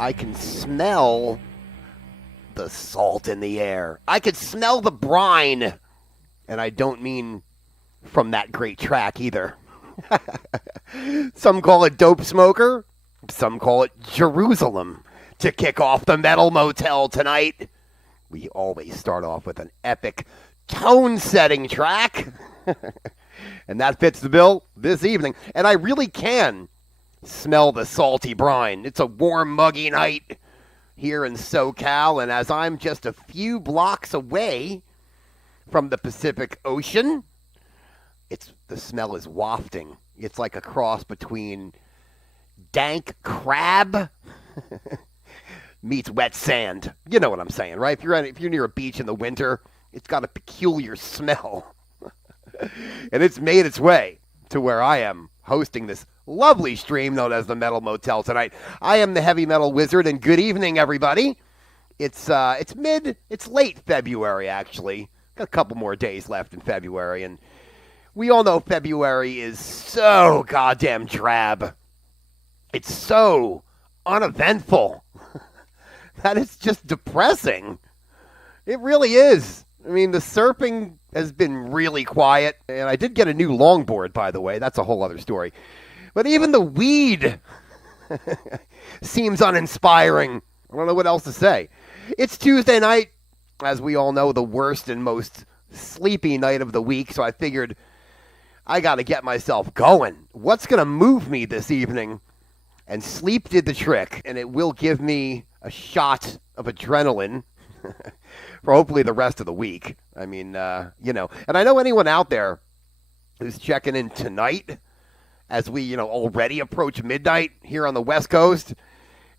I can smell the salt in the air. I could smell the brine. And I don't mean from that great track either. Some call it Dope Smoker. Some call it Jerusalem. To kick off the Metal Motel tonight, we always start off with an epic tone-setting track. And that fits the bill this evening. And I really can smell the salty brine. It's a warm, muggy night here in SoCal. And as I'm just a few blocks away from the Pacific Ocean, the smell is wafting. It's like a cross between dank crab meets wet sand. You know what I'm saying, right? If you're near a beach in the winter, it's got a peculiar smell. And it's made its way to where I am hosting this lovely stream known as the Metal Motel tonight. I am the Heavy Metal Wizard, and good evening, everybody. It's late February, actually. Got a couple more days left in February, and we all know February is so goddamn drab. It's so uneventful. That is just depressing. It really is. I mean, the surfing has been really quiet, and I did get a new longboard, by the way. That's a whole other story. But even the weed seems uninspiring. I don't know what else to say. It's Tuesday night, as we all know, the worst and most sleepy night of the week, so I figured I got to get myself going. What's going to move me this evening? And sleep did the trick, and it will give me a shot of adrenaline for hopefully the rest of the week. I mean, and I know anyone out there who's checking in tonight as we, already approach midnight here on the West Coast.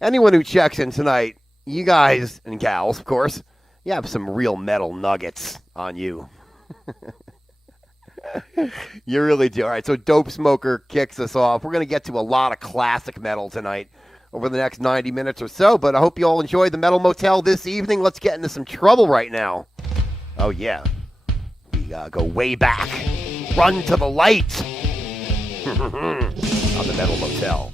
Anyone who checks in tonight, you guys and gals, of course, you have some real metal nuggets on you. You really do. All right, so Dope Smoker kicks us off. We're going to get to a lot of classic metal tonight over the next 90 minutes or so, but I hope you all enjoyed the Metal Motel this evening. Let's get into some trouble right now. Oh, yeah. We go way back. Run to the light. On the Metal Motel.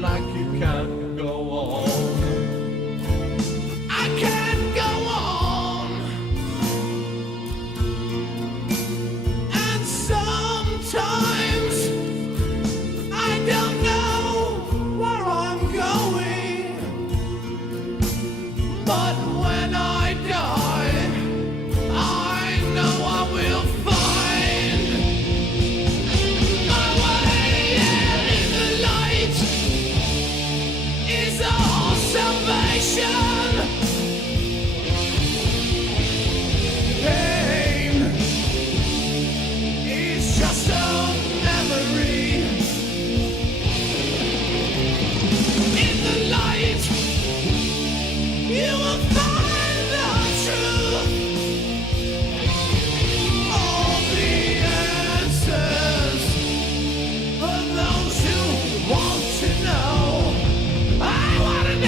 like you can't go on. I can't go on. And sometimes I don't know where I'm going. But when I die, I know I will find my way in the light. Is our salvation. Pain is just a memory. In the light, you will find the truth. All the answers for those who want to know. I want to know.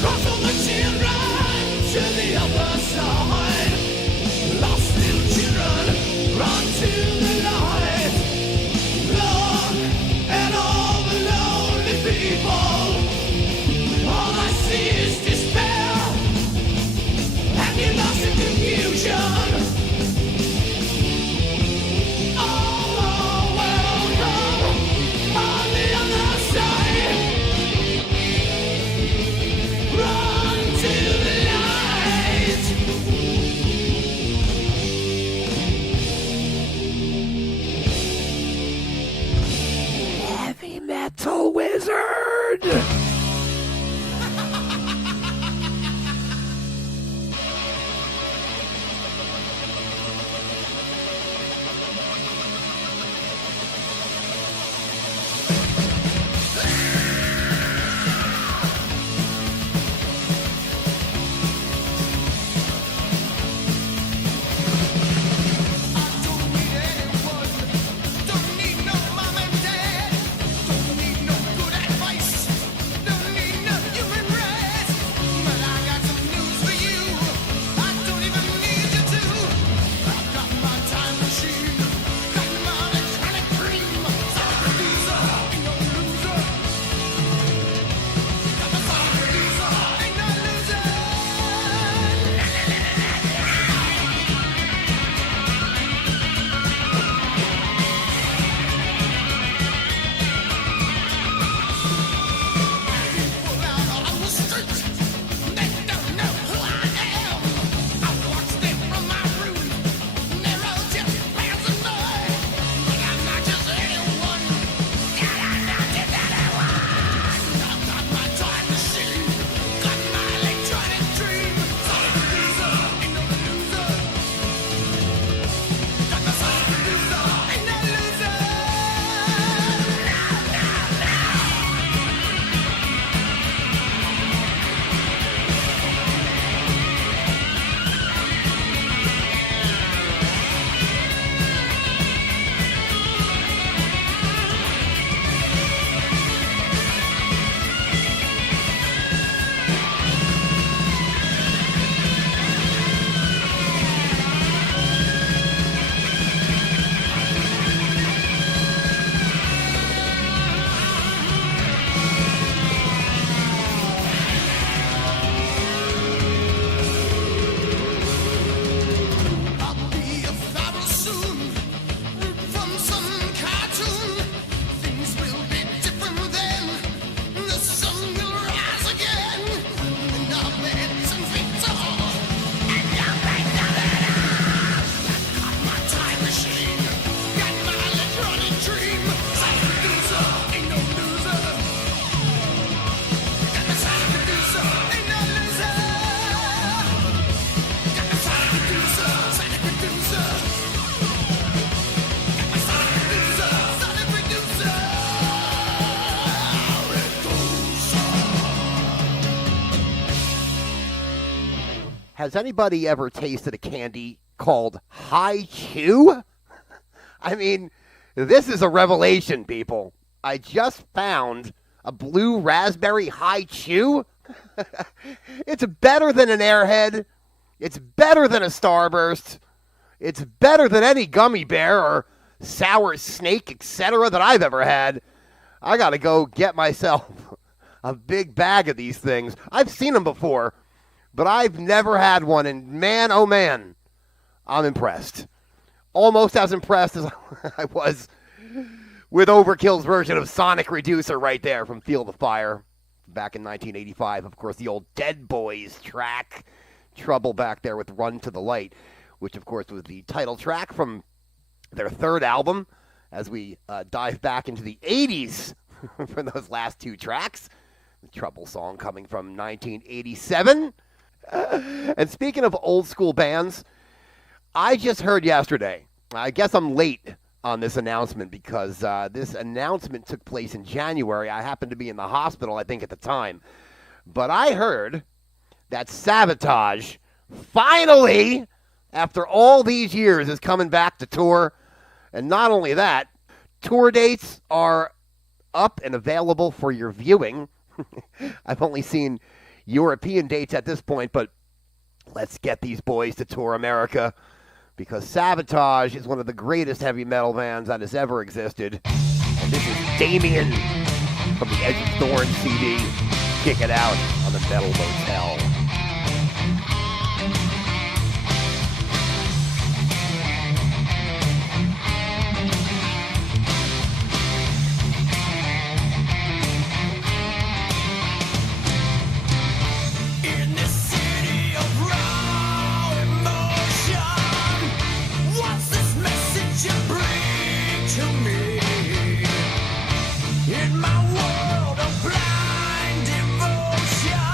Cross over children to the other side. Lost little children, run to the light. Look at all the lonely people. All I see is despair, and you're lost in confusion. All are welcome on the other side. Run to the light. Has anybody ever tasted a candy called High Chew? I mean, this is a revelation, people. I just found a blue raspberry High Chew. It's better than an Airhead. It's better than a Starburst. It's better than any gummy bear or sour snake, etc. that I've ever had. I gotta go get myself a big bag of these things. I've seen them before, but I've never had one, and man, oh man, I'm impressed. Almost as impressed as I was with Overkill's version of Sonic Reducer right there from Field of Fire back in 1985. Of course, the old Dead Boys track, Trouble back there with Run to the Light, which of course was the title track from their third album as we dive back into the 80s for those last two tracks. The Trouble song coming from 1987. And speaking of old school bands, I just heard yesterday, I guess I'm late on this announcement because this announcement took place in January. I happened to be in the hospital, I think, at the time. But I heard that Savatage finally, after all these years, is coming back to tour. And not only that, tour dates are up and available for your viewing. I've only seen European dates at this point, but let's get these boys to tour America because Savatage is one of the greatest heavy metal bands that has ever existed. And this is Damien from the Edge of Thorns CD. Kick it out on the Metal Motel. In my world of blind devotion,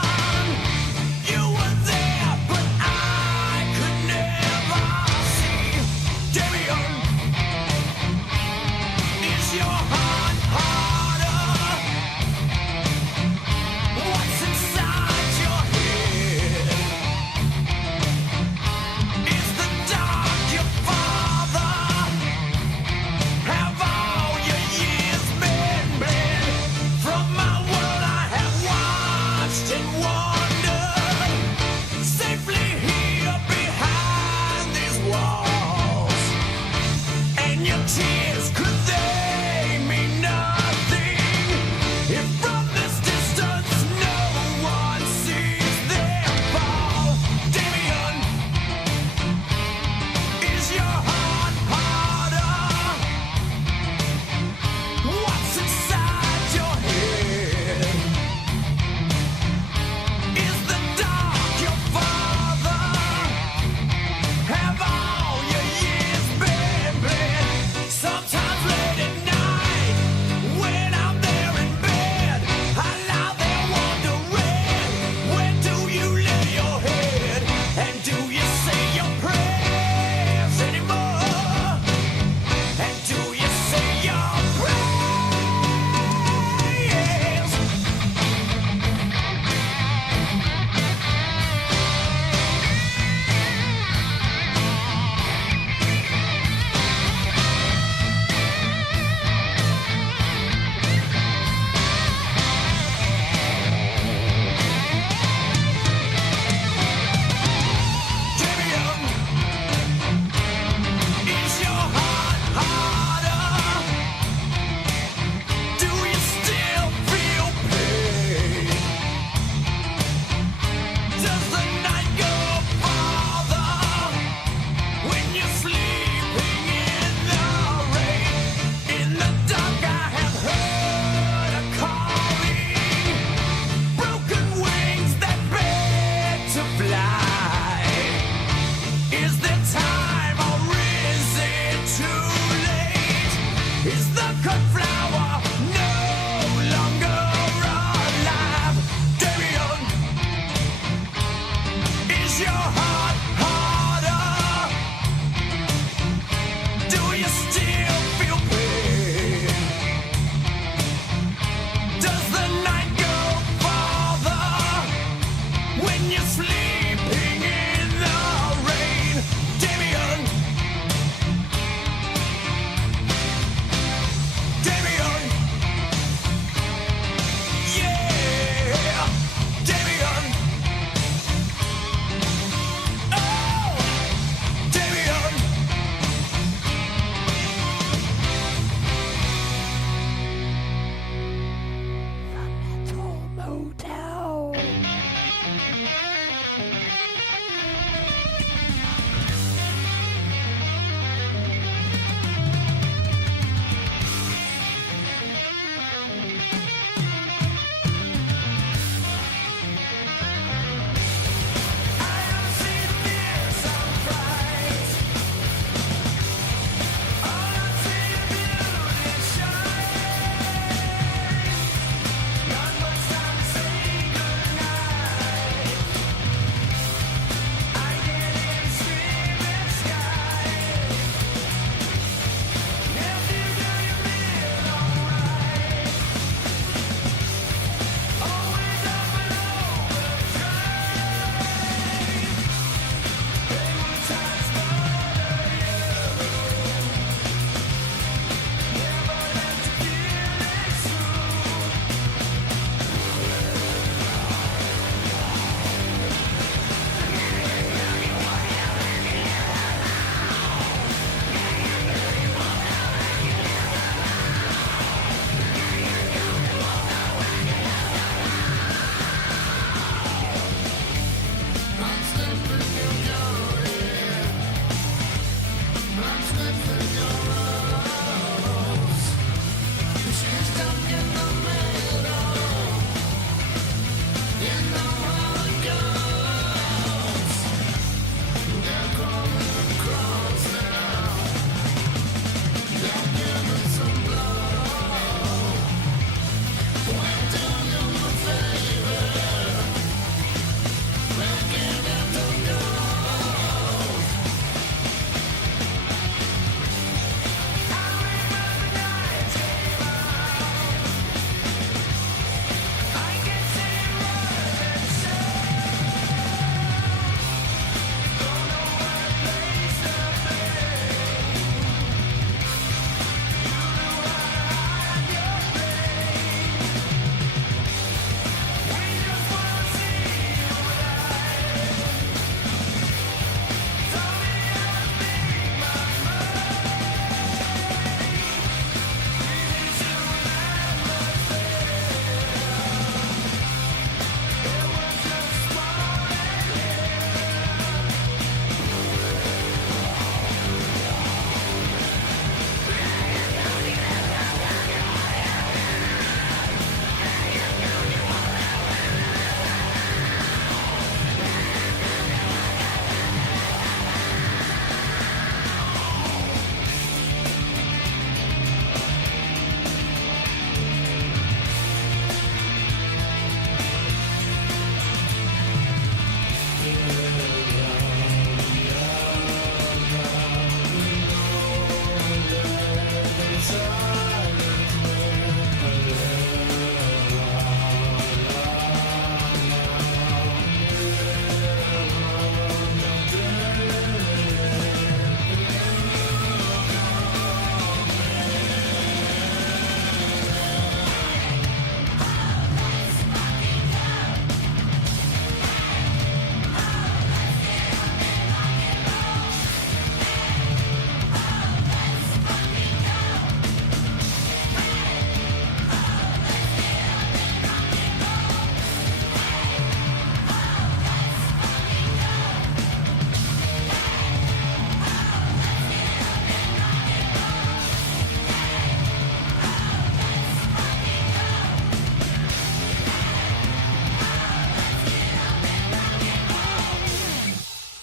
when you're sleeping in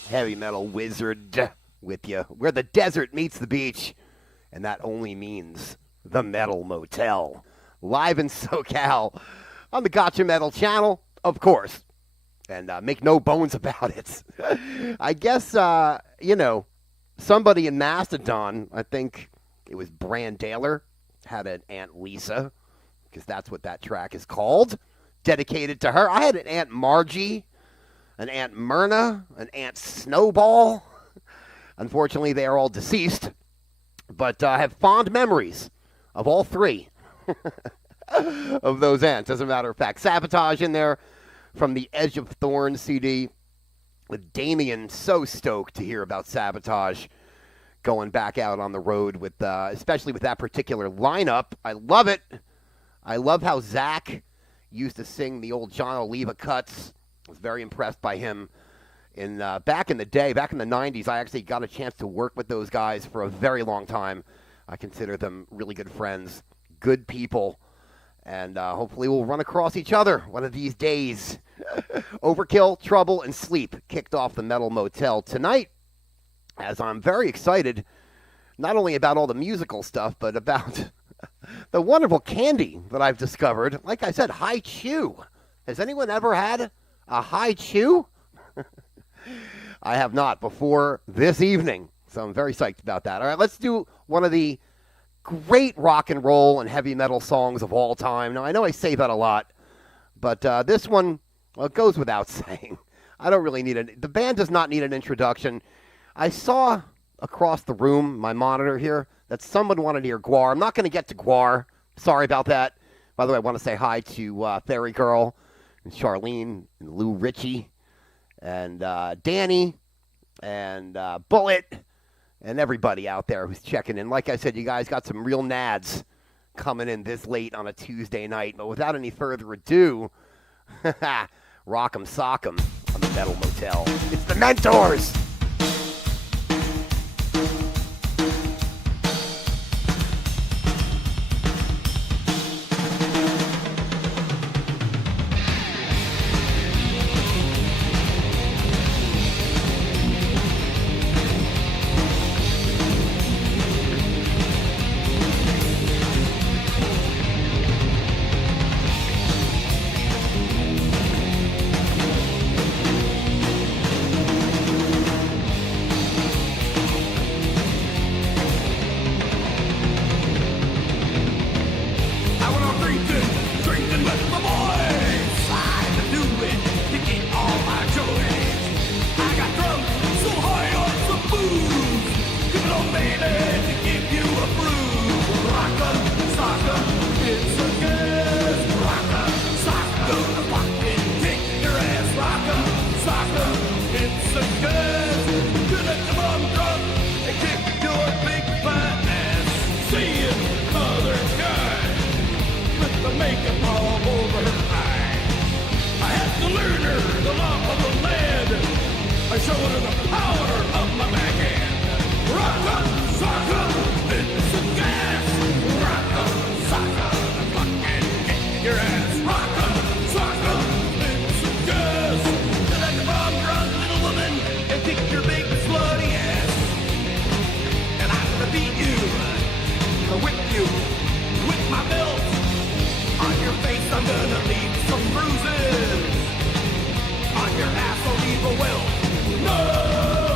heavy metal wizard with you, where the desert meets the beach, and that only means the Metal Motel. Live in SoCal on the Gotcha Metal channel, of course. And make no bones about it. I guess, somebody in Mastodon, I think it was Brandaler, had an Aunt Lisa, because that's what that track is called, dedicated to her. I had an Aunt Margie, an Aunt Myrna, an Aunt Snowball. Unfortunately, they are all deceased, but I have fond memories of all three of those aunts. As a matter of fact, Savatage in there from the Edge of Thorns CD with Damien. So stoked to hear about Savatage going back out on the road with, especially with that particular lineup. I love it. I love how Zach used to sing the old John Oliva cuts. I was very impressed by him. Back in the day, back in the 90s, I actually got a chance to work with those guys for a very long time. I consider them really good friends, good people, and hopefully we'll run across each other one of these days. Overkill, Trouble, and Sleep kicked off the Metal Motel tonight, as I'm very excited, not only about all the musical stuff, but about the wonderful candy that I've discovered. Like I said, High Chew. Has anyone ever had a High Chew? I have not before this evening, so I'm very psyched about that. All right, let's do one of the great rock and roll and heavy metal songs of all time. Now, I know I say that a lot, but this one, well, it goes without saying. I don't really need it. The band does not need an introduction. I saw across the room, my monitor here, that someone wanted to hear Gwar. I'm not going to get to Gwar. Sorry about that. By the way, I want to say hi to Fairy Girl and Charlene and Lou Ritchie and Danny and Bullet and everybody out there who's checking in. Like I said, you guys got some real nads coming in this late on a Tuesday night. But without any further ado, rock 'em, sock 'em on the Metal Motel. It's the Mentors! I'm gonna leave some bruises on your ass, I'll leave a welt. No!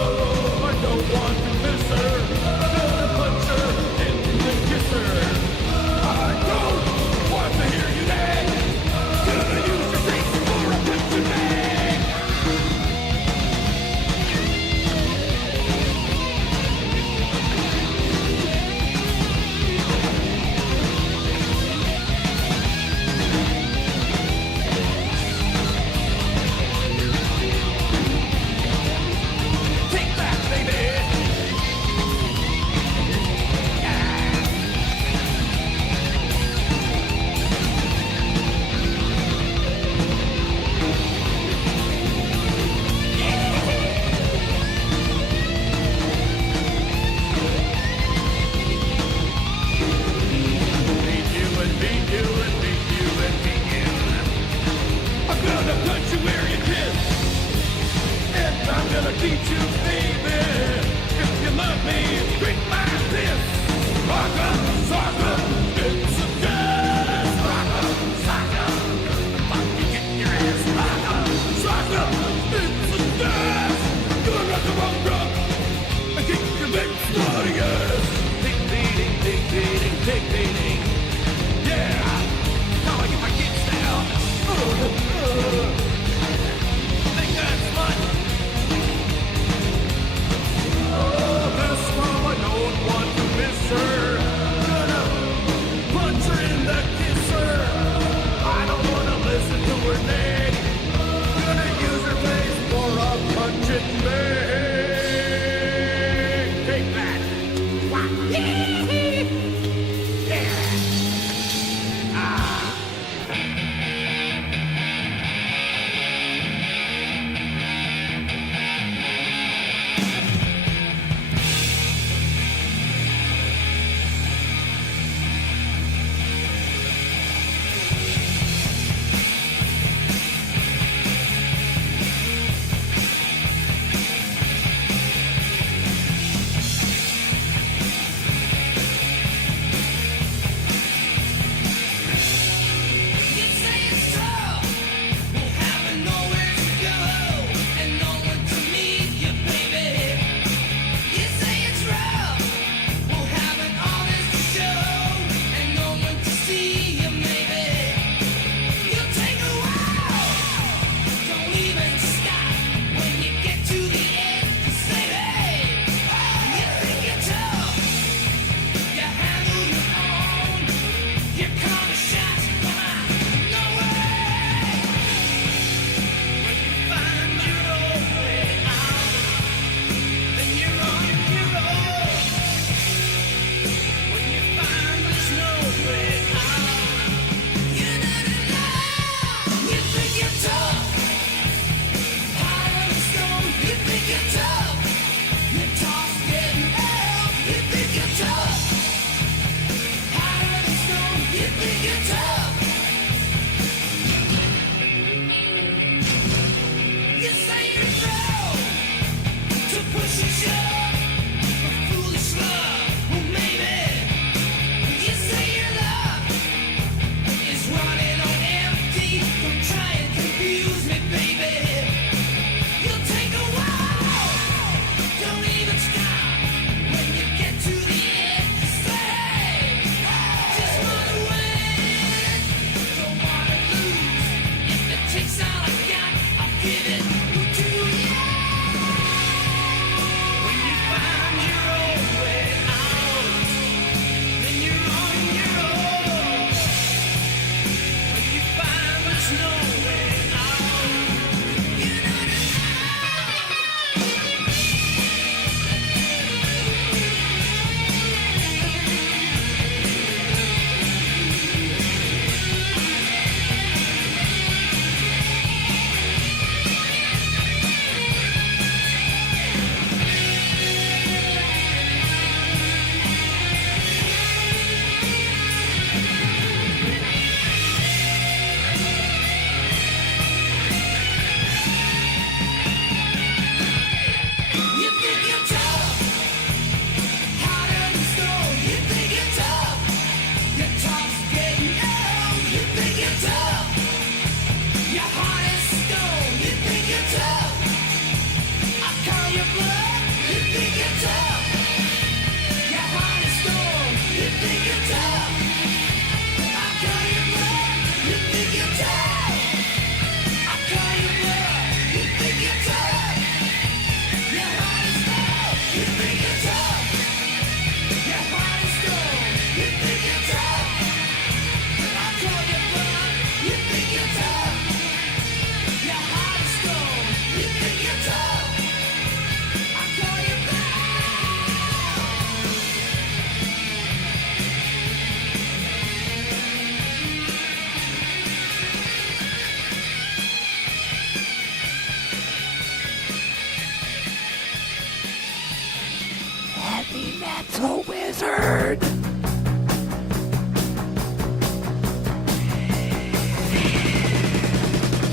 Metal Wizard.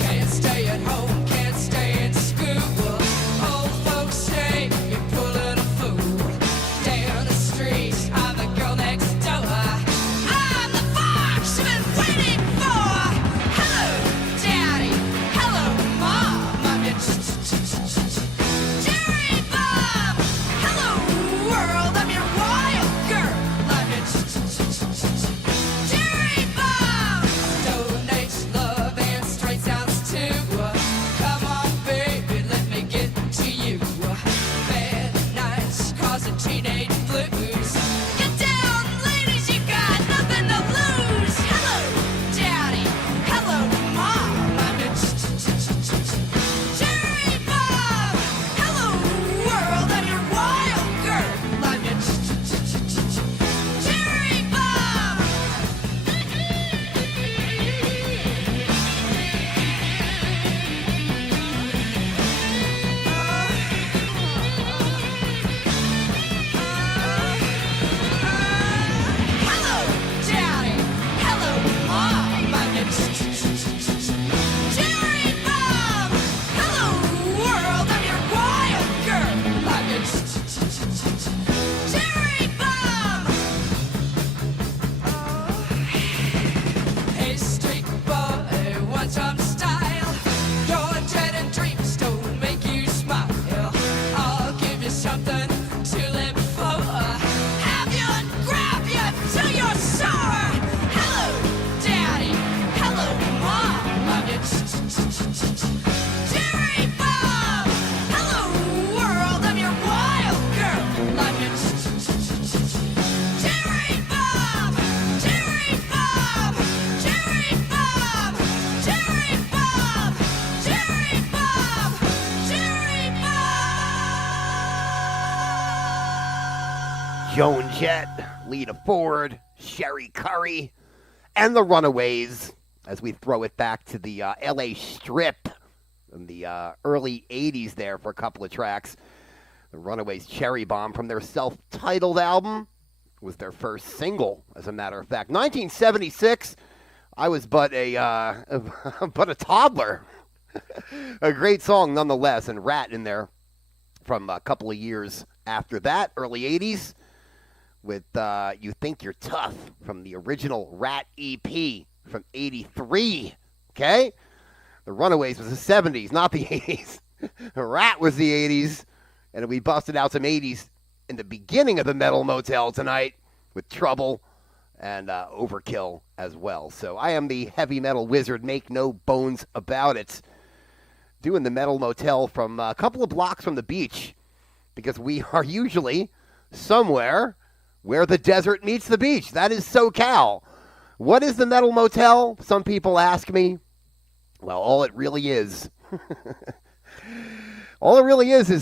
Can't stay at home, can't stay in school. Old folks say you're pulling a fool. Down the street, I'm the girl next door. I'm the fox you've been waiting for. Hello, Daddy. Hello, Mom. I'm your Jerry Bob! Hello, world, I'm your wild girl. I'm your Jerry Bob! Donates love and straight sounds too. Come on, baby, let me get to you. Bad nights causing teenage blues. Get down, ladies, you got nothing to lose. Hello, daddy. Hello, mom. I'm your Jerry Bob. Hello, world, I'm your wild girl. I'm your Jerry Bob. Hello, daddy. Hello, mom. I'm your Jerry Bob. Hello, world. I'm your wild girl. I'm your Jerry Bob. Hey, street boy, want some style? Your dread and dreams don't make you smile. I'll give you something to live for. Have you and grab you till you're sore. Hello, daddy. Hello, mom. I'm your Jerry Bob. Hello, world. I'm your wild girl. I'm your Jerry Bob. Jerry Bob. Jerry Bob. Jerry Bob. Jerry Bob. Jerry Bob. Joan Jett, Lita Ford, Sherry Curry, and the Runaways as we throw it back to the LA Strip in the early 80s there for a couple of tracks. The Runaways' Cherry Bomb from their self-titled album was their first single, as a matter of fact. 1976, I was but a toddler. A great song nonetheless, and Rat in there from a couple of years after that, early 80s, with You Think You're Tough from the original Rat EP from 83, okay? The Runaways was the 70s, not the 80s. Rat was the 80s, and we busted out some 80s in the beginning of the Metal Motel tonight with Trouble and Overkill as well. So I am the heavy metal wizard, make no bones about it. Doing the Metal Motel from a couple of blocks from the beach, because we are usually somewhere where the desert meets the beach. That is SoCal. What is the Metal Motel? Some people ask me. Well, all it really is,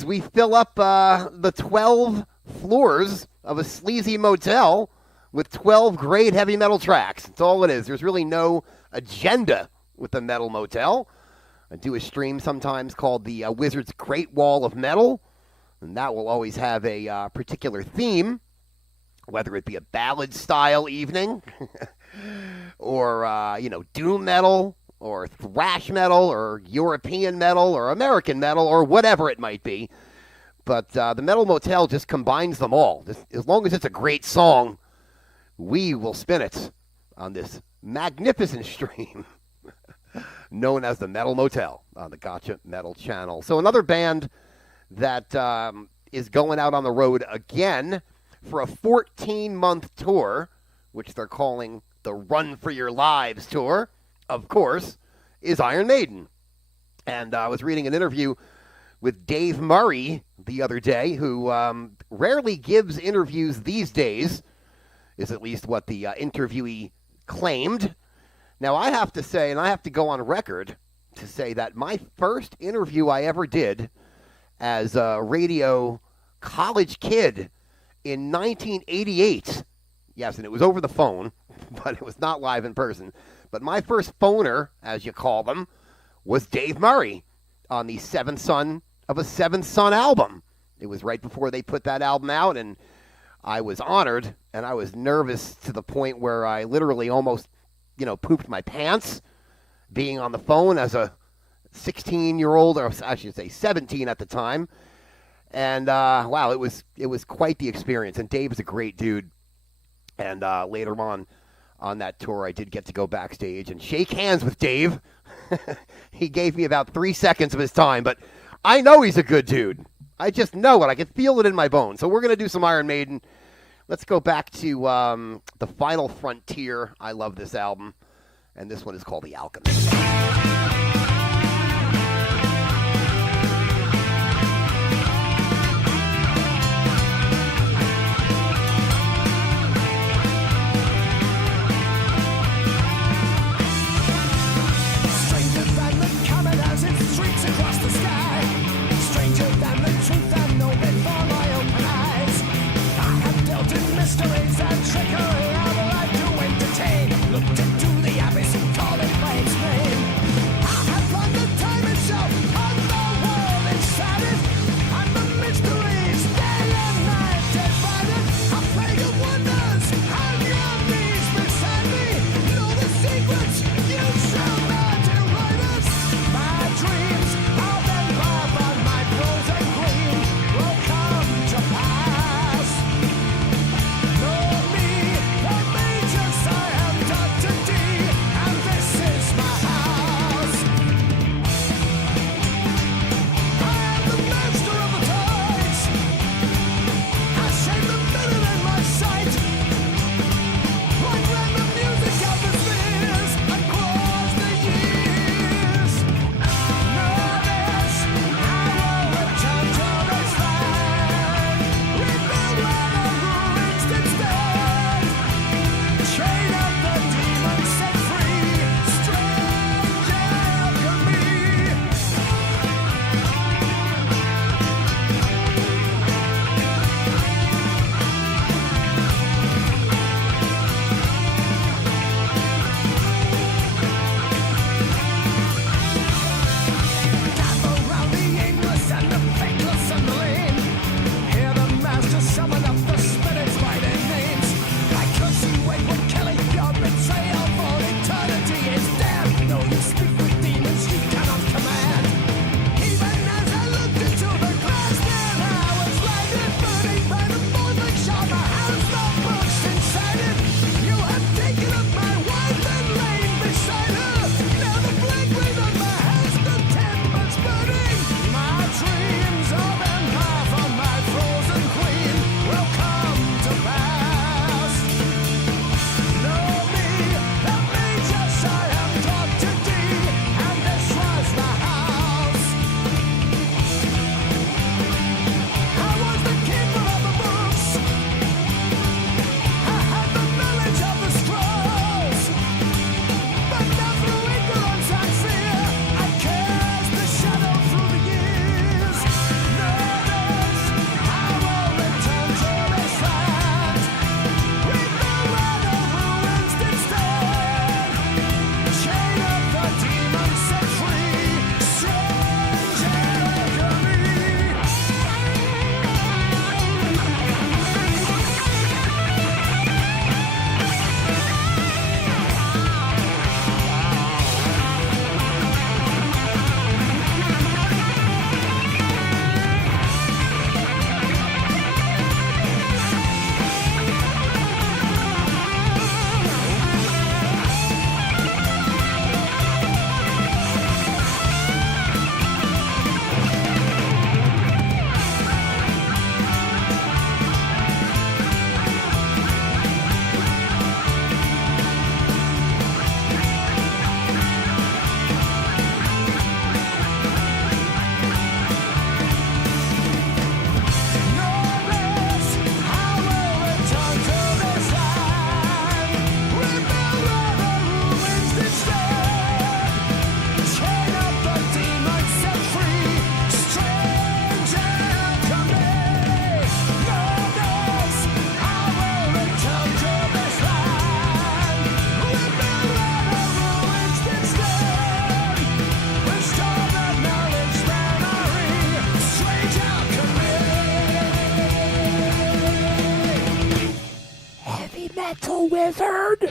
we fill up the 12 floors of a sleazy motel with 12 great heavy metal tracks. That's all it is. There's really no agenda with the Metal Motel. I do a stream sometimes called the Wizard's Great Wall of Metal, and that will always have a particular theme, whether it be a ballad-style evening or, doom metal or thrash metal or European metal or American metal or whatever it might be. But the Metal Motel just combines them all. As long as it's a great song, we will spin it on this magnificent stream known as the Metal Motel on the Gotcha Metal channel. So another band that is going out on the road again for a 14-month tour, which they're calling the Run for Your Lives tour, of course, is Iron Maiden. And I was reading an interview with Dave Murray the other day, who rarely gives interviews these days, is at least what the interviewee claimed. Now, I have to say, and I have to go on record to say that my first interview I ever did as a radio college kid in 1988, yes, and it was over the phone, but it was not live in person. But my first phoner, as you call them, was Dave Murray on the Seventh Son of a Seventh Son album. It was right before they put that album out, and I was honored, and I was nervous to the point where I literally almost, pooped my pants being on the phone as a 16-year-old, or I should say 17 at the time. And, wow, it was quite the experience, and Dave's a great dude. And later on that tour, I did get to go backstage and shake hands with Dave. He gave me about 3 seconds of his time, but I know he's a good dude. I just know it. I can feel it in my bones. So we're going to do some Iron Maiden. Let's go back to The Final Frontier. I love this album. And this one is called The Alchemist. Mysteries and trickery of a life to entertain. Looked into the abyss and called it by its name. I have found the time itself and the world inside it. And the mysteries day and night divided. A plague of wonders and your knees beside me. Know the secrets you shall not divide us. My dreams of empire on my frozen queen will come to pass. Metal Wizard!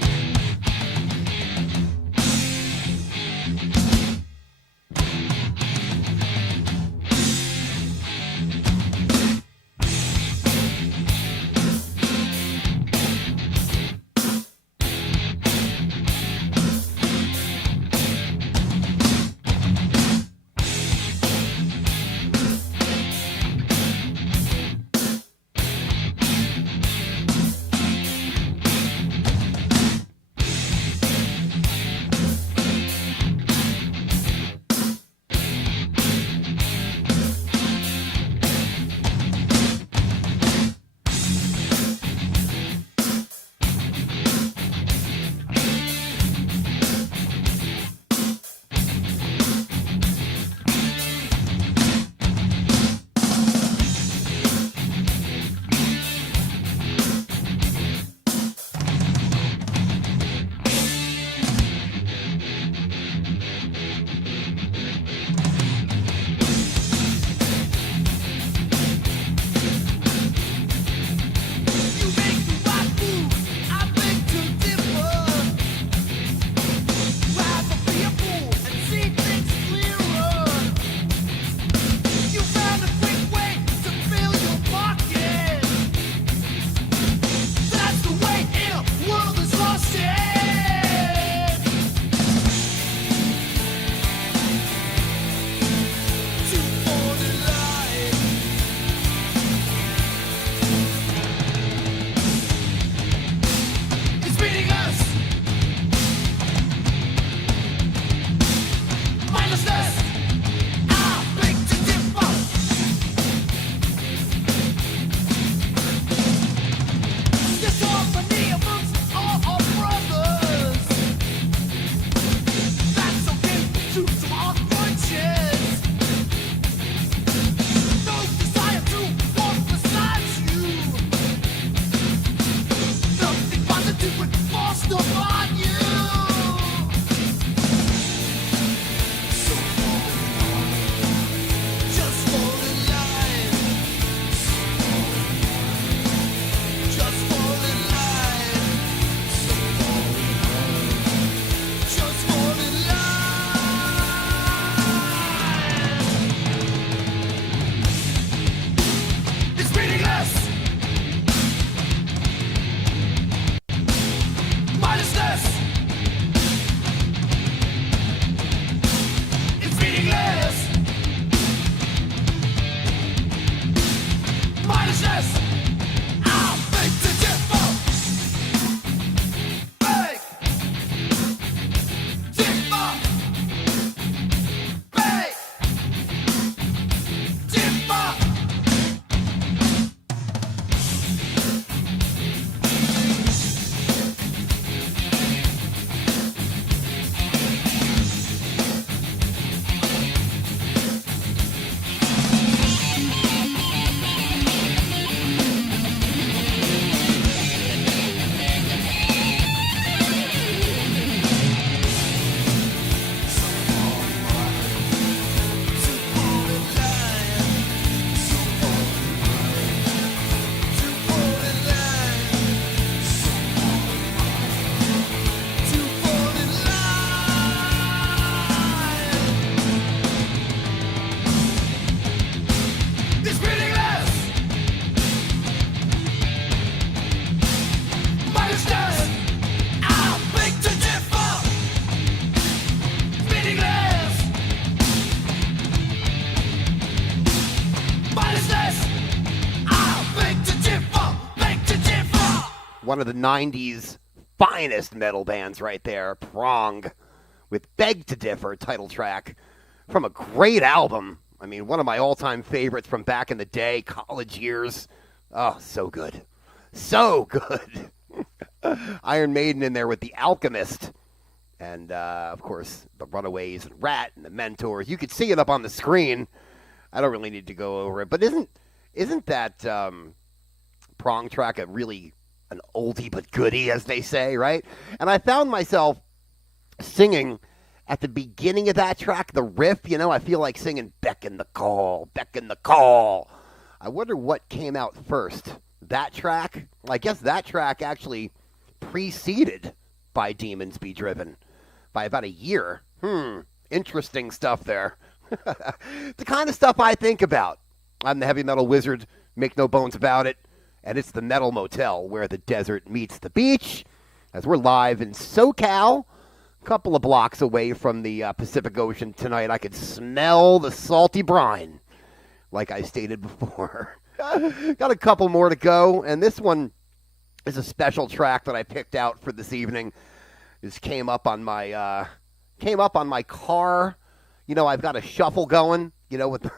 one of the 90s finest metal bands right there, Prong, with Beg to Differ, title track from a great album. I mean, one of my all-time favorites from back in the day, college years. Oh, so good. So good. Iron Maiden in there with The Alchemist. And, of course, The Runaways and Rat and The Mentors. You could see it up on the screen. I don't really need to go over it. But isn't that Prong track a really an oldie but goodie, as they say, right? And I found myself singing at the beginning of that track, the riff, I feel like singing Beck in the Call, Beck in the Call. I wonder what came out first. That track? Well, I guess that track actually preceded By Demons Be Driven by about a year. Interesting stuff there. The kind of stuff I think about. I'm the heavy metal wizard, make no bones about it. And it's the Metal Motel, where the desert meets the beach, as we're live in SoCal, a couple of blocks away from the Pacific Ocean tonight. I could smell the salty brine, like I stated before. Got a couple more to go, and this one is a special track that I picked out for this evening. This came up on my car. I've got a shuffle going, with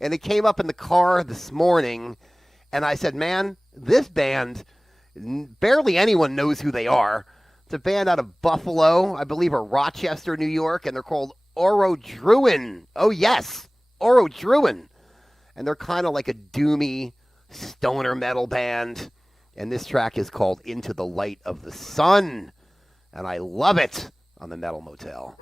and it came up in the car this morning. And I said, man, this band, barely anyone knows who they are. It's a band out of Buffalo, I believe, or Rochester, New York, and they're called Orodruin. Oh, yes, Orodruin. And they're kind of like a doomy stoner metal band. And this track is called Into the Light of the Sun. And I love it on the Metal Motel.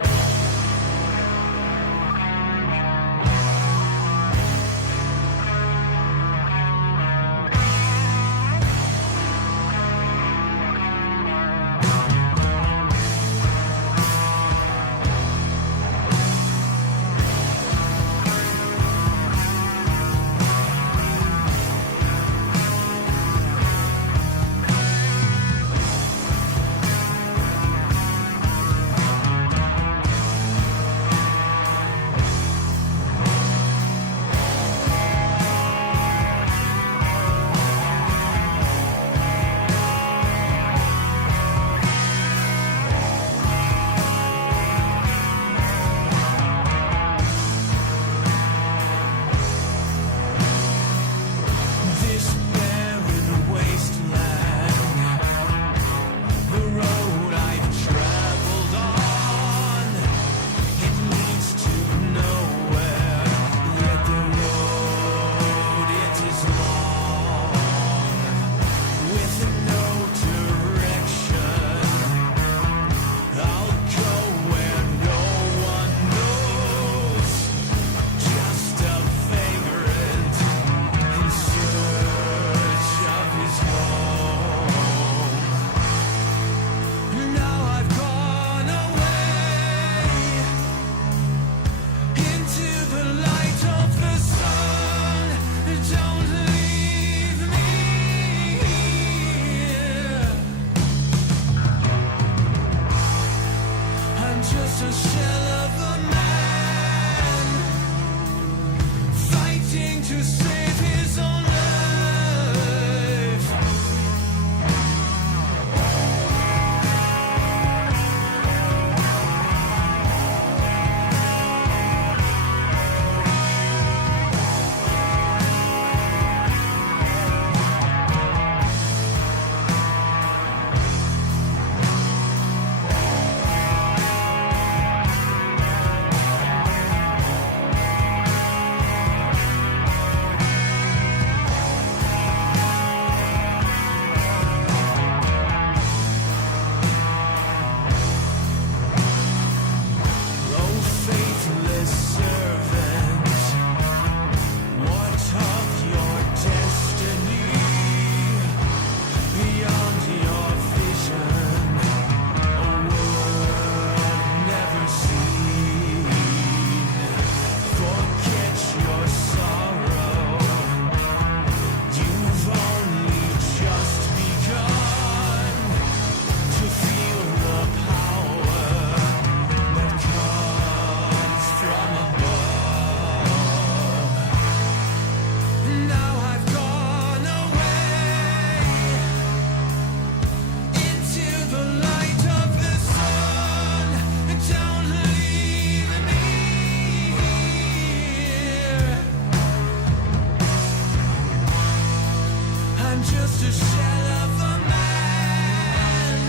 just a shell of a man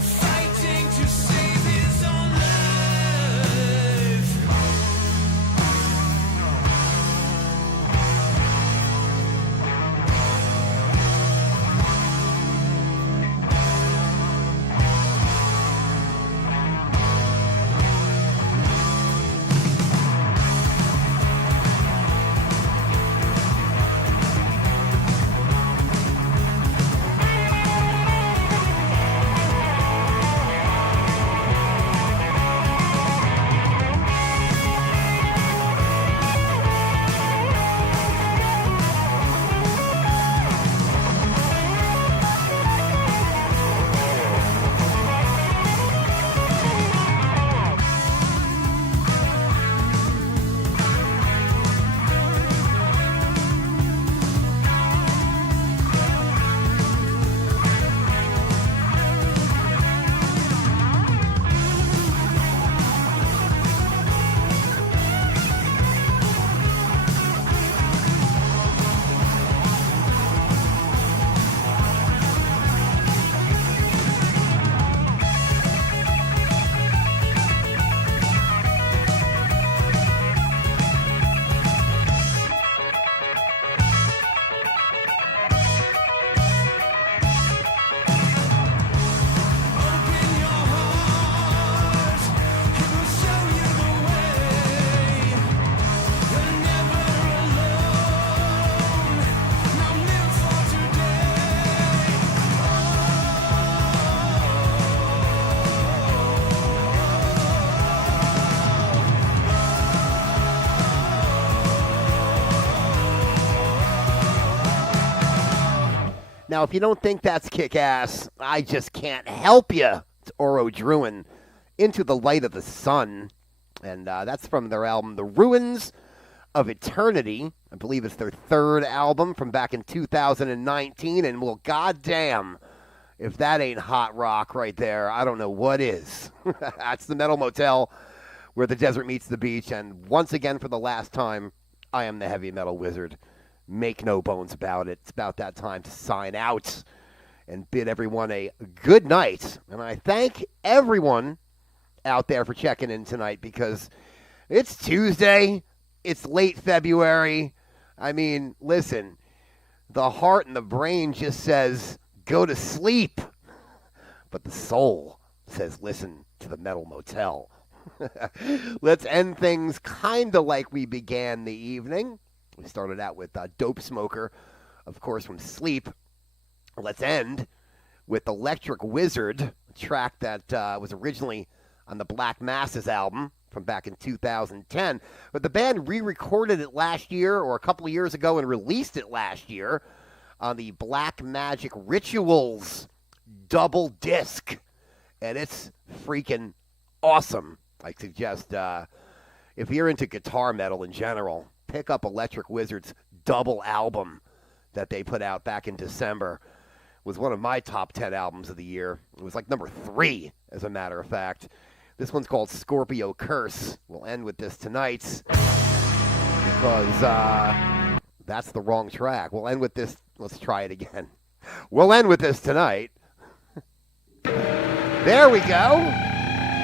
fighting to save his own life. Open your heart, it will show you the way. You're never alone. Now live for today. Now, if you don't think that's kick-ass, I just can't help you. It's Oro Druin, Into the Light of the Sun. And that's from their album, The Ruins of Eternity. I believe it's their third album from back in 2019. And, well, goddamn, if that ain't hot rock right there, I don't know what is. That's the Metal Motel, where the desert meets the beach. And once again, for the last time, I am the heavy metal wizard. Make no bones about it. It's about that time to sign out and bid everyone a good night. And I thank everyone out there for checking in tonight, because it's Tuesday. It's late February. I mean, listen, the heart and the brain just says, go to sleep. But the soul says, listen to the Metal Motel. Let's end things kind of like we began the evening. We started out with Dope Smoker, of course, from Sleep. Let's end with Electric Wizard, a track that was originally on the Black Masses album from back in 2010. But the band re-recorded it last year, or a couple of years ago, and released it last year on the Black Magic Rituals double disc. And it's freaking awesome. I suggest, if you're into guitar metal in general, pick up Electric Wizard's double album that they put out back in December. It was one of my top 10 albums of the year. It was like number 3, as a matter of fact. This one's called Scorpio Curse. We'll end with this tonight because that's the wrong track. We'll end with this. Let's try it again. We'll end with this tonight. There we go.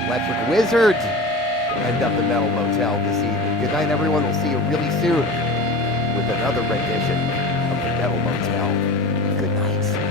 Electric Wizard. End up the Metal Motel this evening. Good night, everyone. We'll see you really soon with another rendition of the Metal Motel. Good night.